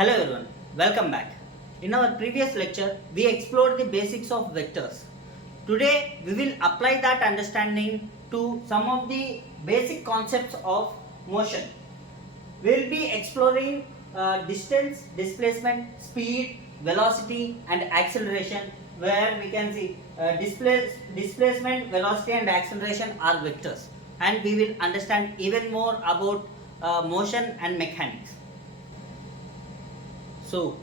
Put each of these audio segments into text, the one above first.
Hello everyone, welcome back. In our previous lecture, we explored the basics of vectors. Today, we will apply that understanding to some of the basic concepts of motion. We will be exploring distance, displacement, speed, velocity and acceleration, where we can see displacement, velocity and acceleration are vectors, and we will understand even more about motion and mechanics. So,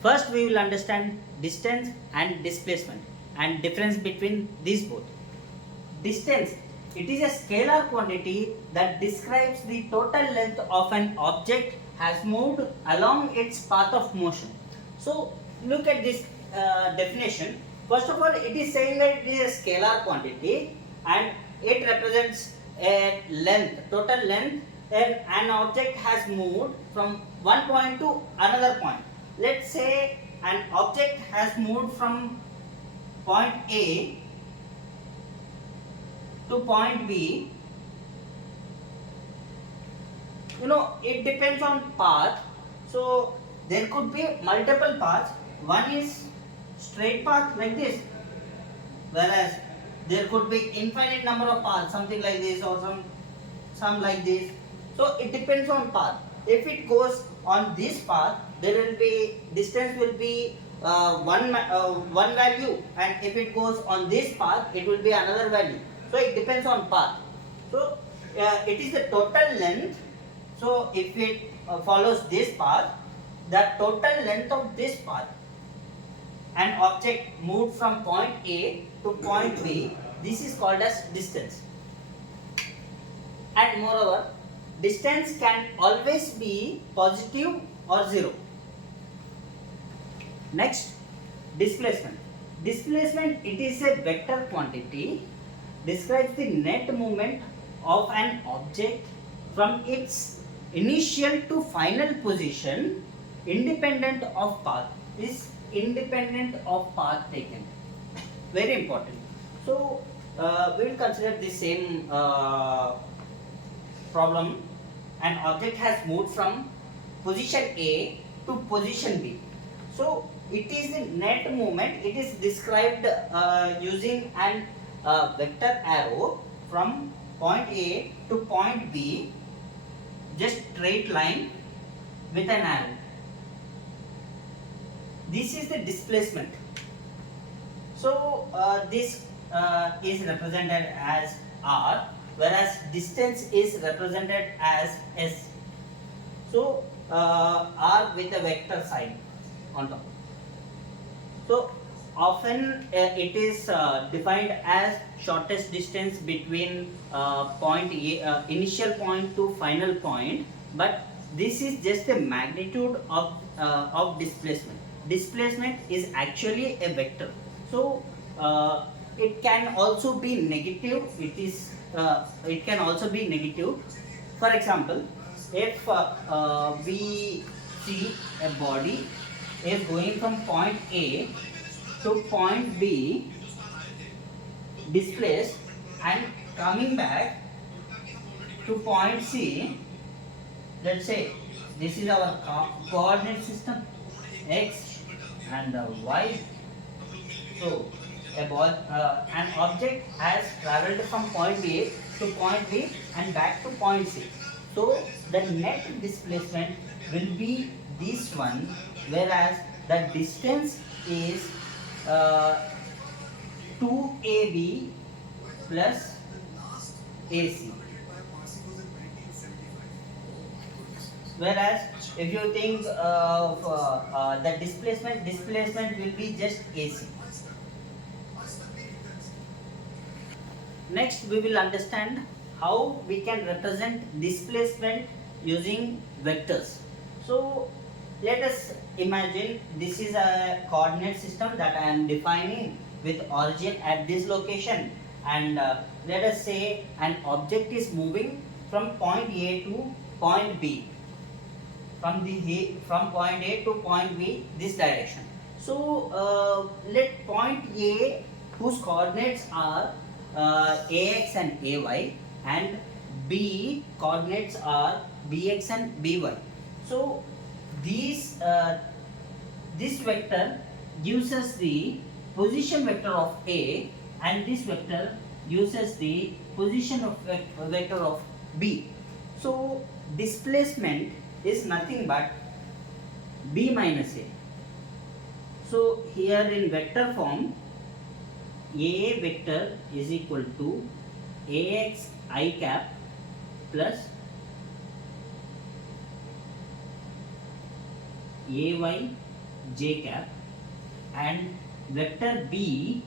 first we will understand distance and displacement and difference between these both. Distance, it is a scalar quantity that describes the total length of an object has moved along its path of motion. So, look at this definition. First of all, it is saying that it is a scalar quantity and it represents a length, total length, and an object has moved from one point to another point. Let's say an object has moved from point A to point B. It depends on path. So there could be multiple paths. One is straight path like this, whereas there could be infinite number of paths, something like this or some like this. So it depends on path. If it goes on this path, there will be distance will be one value, and if it goes on this path, it will be another value. So it depends on path. So it is the total length. So if it follows this path, the total length of this path, an object moved from point A to point B, this is called as distance. And moreover, distance can always be positive or zero. Next, displacement. Displacement, it is a vector quantity, describes the net movement of an object from its initial to final position independent of path. Is independent of path taken. Very important. So, we will consider the same problem. An object has moved from position A to position B. So it is the net movement. It is described using an vector arrow from point A to point B, just straight line with an arrow. This is the displacement. So this is represented as R, whereas distance is represented as S. So R with a vector sign on top. So often it is defined as shortest distance between point A, initial point to final point, but this is just the magnitude of displacement. Displacement is actually a vector. So it can also be negative. It can also be negative. For example, if we see a body is going from point A to point B displaced and coming back to point C, let's say this is our coordinate system, X and Y. So an object has travelled from point A to point B and back to point C. So the net displacement will be this one, whereas the distance is 2AB plus AC. Whereas if you think of the displacement will be just AC. Next, we will understand how we can represent displacement using vectors. So let us imagine this is a coordinate system that I am defining with origin at this location, and let us say an object is moving from point A to point B, from point A to point B, this direction. So let point A, whose coordinates are AX and AY, and B coordinates are BX and BY. So these this vector gives us the position vector of A, and this vector gives us the position of vector of B. So displacement is nothing but B minus A. So here in vector form, A vector is equal to Ax I cap plus Ay j cap, and vector B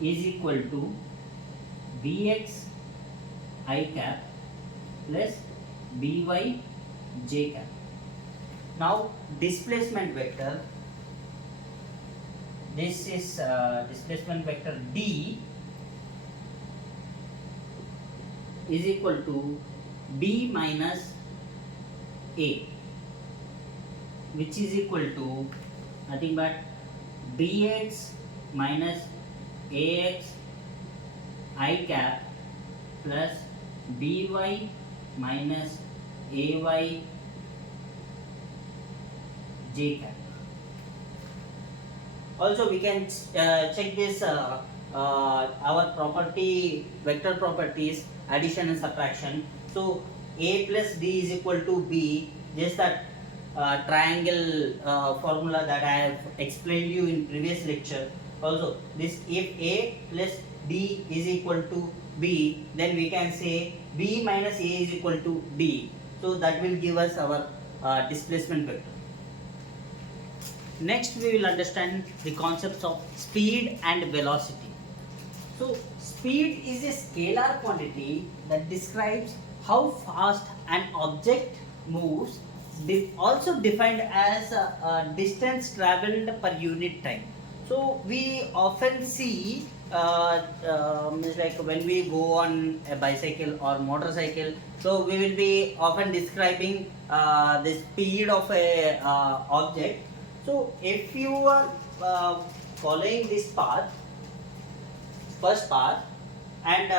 is equal to Bx I cap plus By j cap. Now displacement vector, this is displacement vector D is equal to B minus A, which is equal to nothing but Bx minus Ax I cap plus By minus Ay j cap. Also we can check this our property, vector properties, addition and subtraction. So A plus D is equal to B, just that triangle formula that I have explained you in previous lecture. Also this, if A plus D is equal to B, then we can say B minus A is equal to D. So that will give us our displacement vector. Next we will understand the concepts of speed and velocity. So speed is a scalar quantity that describes how fast an object moves, also defined as distance traveled per unit time. So we often see like when we go on a bicycle or motorcycle, so we will be often describing the speed of a object. So if you are following this path, first path, and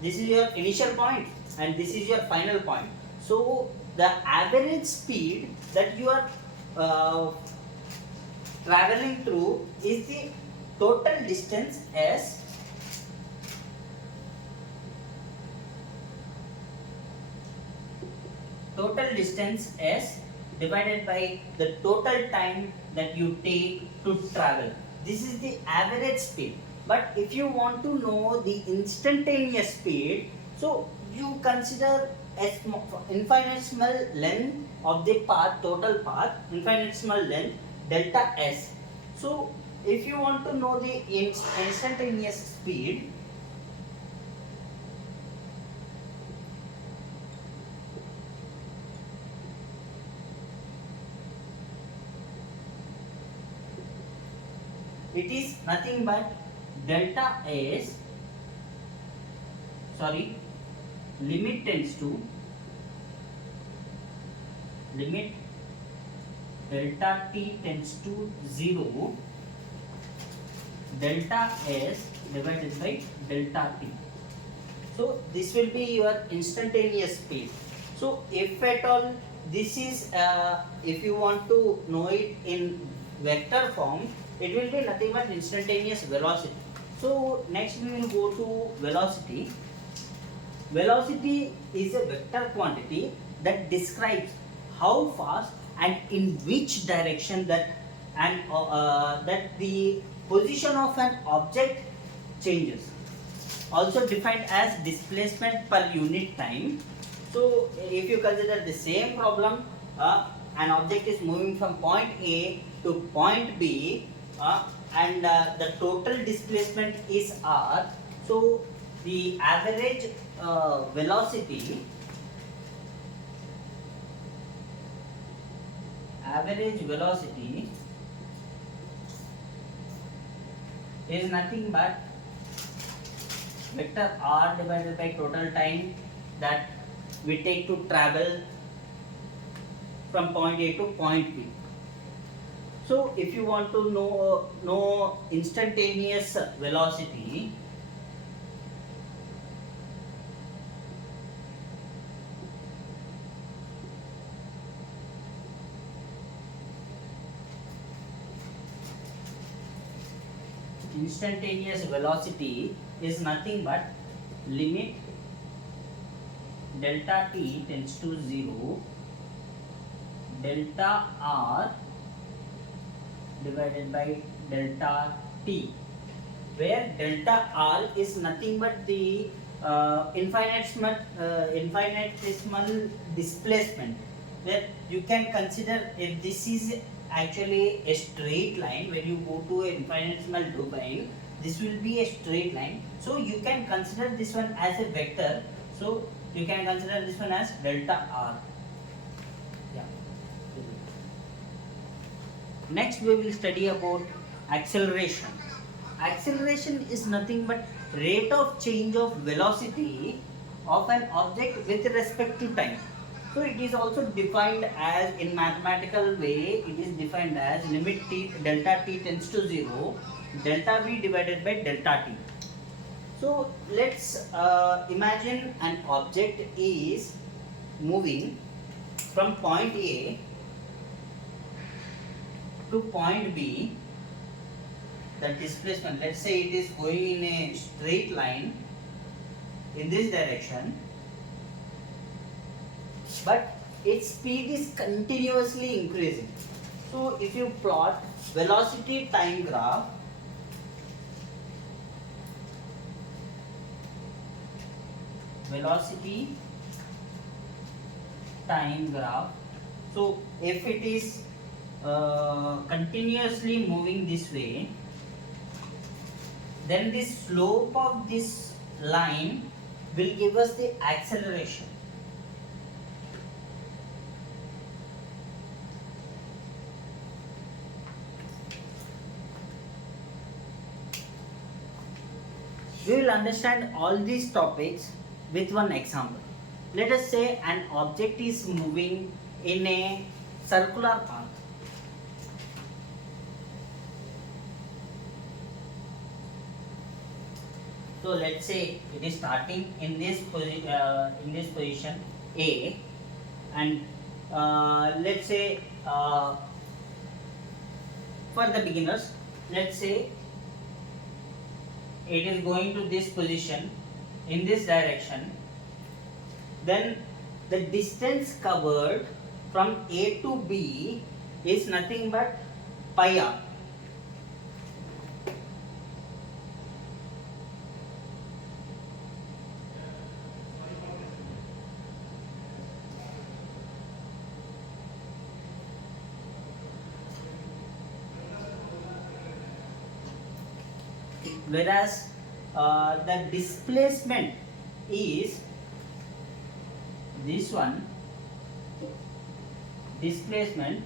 this is your initial point and this is your final point. So the average speed that you are traveling through is the total distance S divided by the total time that you take to travel. This is the average speed. But if you want to know the instantaneous speed, so you consider infinitesimal length of the path, total path, infinitesimal length, delta S. So if you want to know the instantaneous speed, it is nothing but delta S, limit tends to limit delta t tends to 0, delta S divided by delta t. So this will be your instantaneous speed. So if at all this is if you want to know it in vector form, it will be nothing but instantaneous velocity. So next we will go to velocity. Velocity is a vector quantity that describes how fast and in which direction that the position of an object changes. Also defined as displacement per unit time. So if you consider the same problem, an object is moving from point A to point B, and the total displacement is r. So the average velocity is nothing but vector r divided by total time that we take to travel from point A to point B. So if you want to know instantaneous velocity, instantaneous velocity is nothing but limit delta t tends to 0 delta r divided by delta t, where delta r is nothing but the infinitesimal displacement, that you can consider if this is actually a straight line. When you go to an infinitesimal domain, this will be a straight line, so you can consider this one as a vector, so you can consider this one as delta r. Yeah. Next we will study about acceleration. Acceleration is nothing but rate of change of velocity of an object with respect to time. So it is also defined as, in mathematical way, it is defined as limit t delta t tends to 0 delta v divided by delta t. So let's imagine an object is moving from point A to point B. The displacement, let's say it is going in a straight line in this direction, but its speed is continuously increasing. So if you plot velocity time graph, so if it is continuously moving this way, then the slope of this line will give us the acceleration. We will understand all these topics with one example. Let us say an object is moving in a circular path. So let's say it is starting in this position A, and let's say for the beginners, let's say it is going to this position in this direction. Then the distance covered from A to B is nothing but pi r. Whereas the displacement is this one. Displacement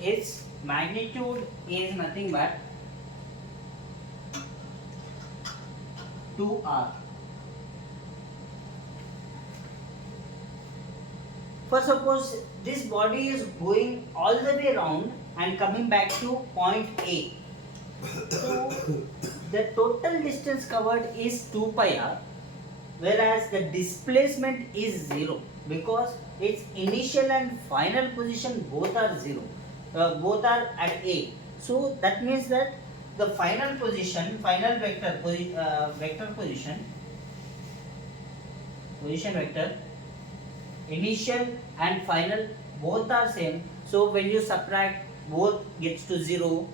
its magnitude is nothing but 2r. For suppose this body is going all the way around and coming back to point A. So the total distance covered is 2 pi r, whereas the displacement is 0, because its initial and final position both are 0. Both are at A. So that means that the final position, final vector position vector, initial and final both are same, so when you subtract, both gets to 0.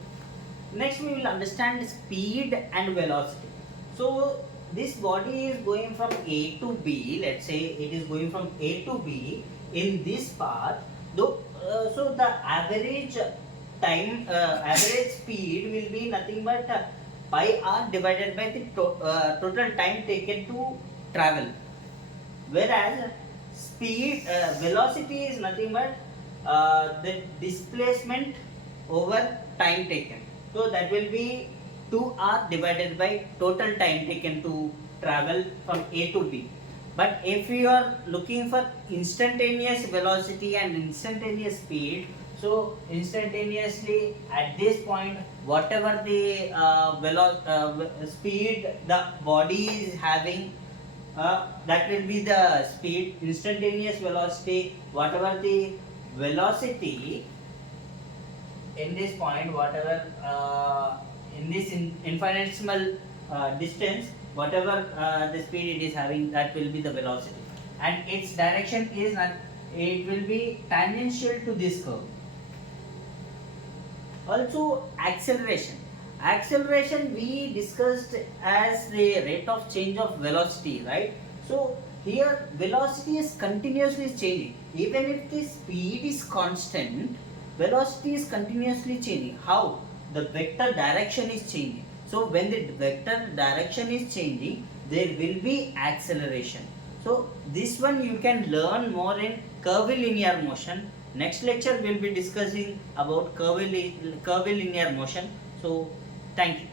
Next we will understand speed and velocity. So this body is going from A to B. Let's say it is going from A to B in this path, though so the average time average speed will be nothing but pi r divided by the total time taken to travel, whereas speed velocity is nothing but the displacement over time taken, so that will be 2r divided by total time taken to travel from A to B. But if you are looking for instantaneous velocity and instantaneous speed, so instantaneously at this point, whatever the speed the body is having, that will be the speed. Instantaneous velocity, whatever the velocity in this point, whatever in this infinitesimal distance, whatever the speed it is having, that will be the velocity, and its direction is not, it will be tangential to this curve. Also acceleration we discussed as the rate of change of velocity, right? So here velocity is continuously changing. Even if the speed is constant, velocity is continuously changing. How? The vector direction is changing. So when the vector direction is changing, there will be acceleration. So this one you can learn more in curvilinear motion. Next lecture we will be discussing about curvilinear motion. So thank you.